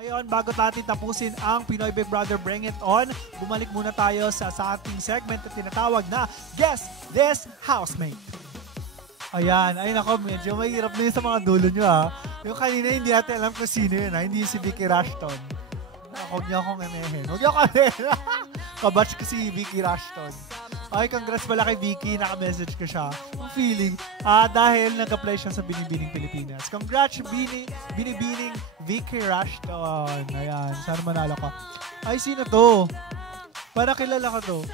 Ngayon, bago natin tapusin ang Pinoy Big Brother Bring It On, bumalik muna tayo sa ating segment na tinatawag na Guess This Housemate. Ayan, ay nako, medyo mahirap na yun sa mga dulo nyo ha. Yung kanina hindi natin alam kung sino yun ha, hindi si Vicky Rushton. Huwag niyo akong emehin. Huwag niyo akong emehin. Kabatch ko si Vicky Rushton. Ay, congrats pala kay Vicky. Naka-message ko siya. Ang feeling, dahil nag-apply siya sa Binibining Pilipinas. Congrats, Binibining Vicky Rushton. Ayan, sana manalo ka. Ay, sino to? Parang kilala ka to.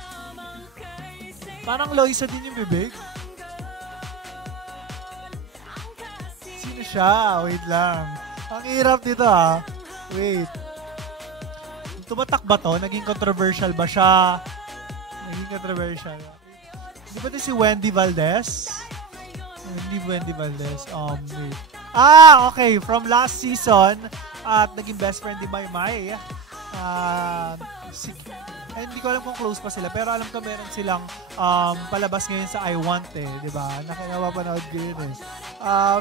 Parang Loisa din yung bibig. Sino siya? Wait lang. Ang hirap dito ha. Wait. Tumatak ba to? Naging controversial ba siya? Naging controversial. Di ba ito si Wendy Valdez? Hindi Wendy Valdez. Wait. Okay. From last season, at naging best friend ni Maymay. Hindi ko alam kung close pa sila, pero alam ko meron silang palabas ngayon sa I Want di ba? Napapanood ko yun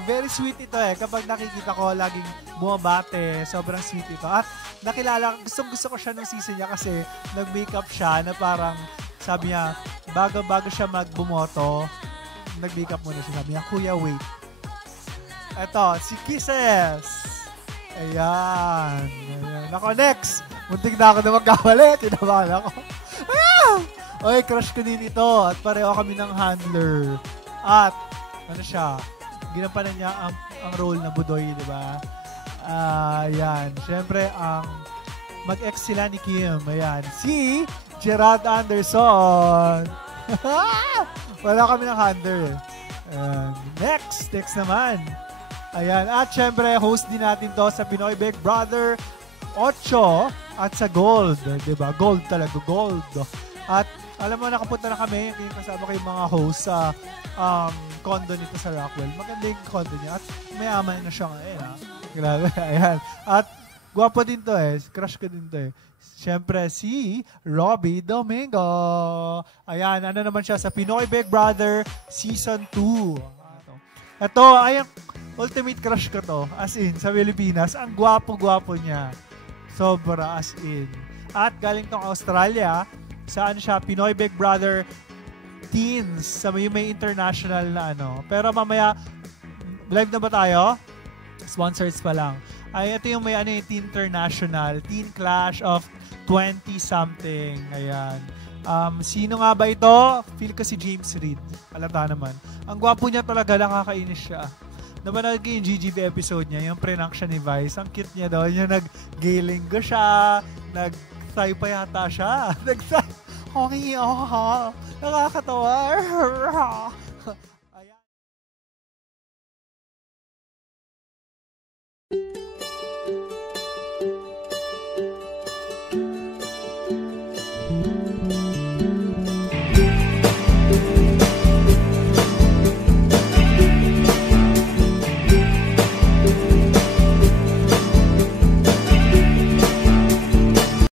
very sweet ito kapag nakikita ko laging bumabate, sobrang sweet ito. At nakilala, gusto ko siya nung season niya kasi nag-makeup siya na parang sabi niya, bago siya magbumoto, nag-makeup muna siya. Sabi niya, Kuya, wait. Eto, si Kisses. Ayan. Nako, next. Muntik na ako na magkawali. Tinabahan ako. Okay, crush ko din ito. At pareho kami ng handler. At, ano siya, ginampanan niya ang role na Budoy, di ba? Ayan. Siyempre, mag-ex sila ni Kim. Ayan. Si Gerard Anderson. Wala kami ng handler Next naman. Ayan. At syempre, host din natin to sa Pinoy Big Brother 8 at sa Gold. Diba? Gold talaga. Gold. At alam mo, nakapunta na kami. Yung kasama ko yung mga host sa condo nito sa Rockwell. Maganda yung condo niya. At mayaman na siya ngayon. Grabe. Ayan. At gwapo din to Crush ko din to Siyempre, si Robbie Domingo. Ayan. Ano naman siya sa Pinoy Big Brother Season 2. Ito, ay ultimate crush ko to. As in, sa Pilipinas. Ang gwapo-gwapo niya. Sobra, as in. At galing tong Australia, saan siya? Pinoy Big Brother Teens. Sa may international na Pero mamaya, live na ba tayo? Sponsors pa lang. Ay, ito yung may Teen International. Teen Clash of 20-something. Ayan. Sino nga ba ito? Feel ko si James Reid. Alata naman. Ang gwapo niya talaga, nakakainis siya. Napanood ko yung GGB episode niya, yung prank siya ni Vice. Ang cute niya doon. Yung nag-gaylinggo siya, nag-thigh pa yata siya. Nag-thigh. Nakakatawa.